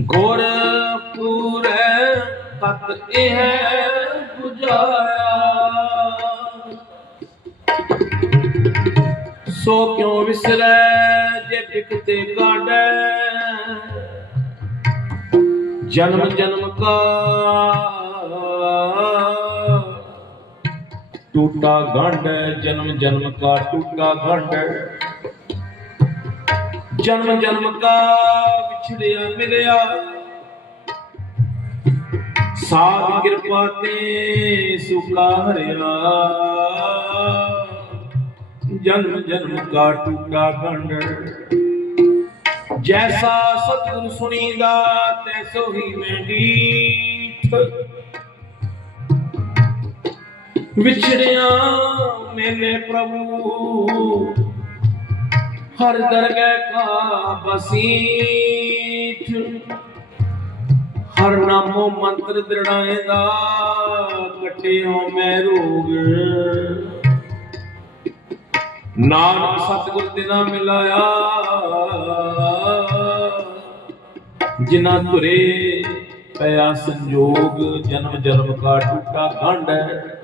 ਗੁਰ ਪੂਰੈ ਤਤ ਇਹ 부ਝਾਇਆ ਸੋ ਕਿਉ ਵਿਸਰੈ ਜੇ ਪਿਕਤੇ ਕਾਢੈ? ਜਨਮ ਜਨਮ ਕਾ ਟੂਟਾ ਗੰਢ, ਜਨਮ ਜਨਮ ਕਾ ਟੂਟਾ ਗੰਢ। ਜਨਮ ਜਨਮ ਕਾ ਵਿਛੜਿਆ ਮਿਲਿਆ। ਸਾਧ ਕਿਰਪਾ ਤੇ ਸੁਖਾ ਹਰਿਆ। ਜਨਮ ਜਨਮ ਕਾ ਟੂਟਾ ਗੰਢ ਜੈਸਾ ਸਤਿਗੁਰ ਸੁਣੀਦਾ, ਤੈਸੋ ਹੀ ਮੈਂ ਡੀਠ ਵਿਛੜਿਆ ਮੇਲੇ ਪ੍ਰਭੂ। ਹਰ ਦਰਗਹਿ ਕਾ ਬਸੀਠ ਹਰ ਨਾਮੋ ਮੰਤਰ ਦ੍ਰਿੜਾਏਦਾ ਕਟਿਓ ਮੈਂ ਰੋਗ। ਨਾਨਕ ਸਤਿਗੁਰ ਤੇ ਨਾ ਮਿਲਾਇਆ, ਜਿਨ੍ਹਾਂ ਤੁਰੇ ਪਿਆ ਸੰਜੋਗ ਜਨਮ ਜਨਮ ਕਾ ਟੁੱਟਾ ਗੰਢ ਹੈ।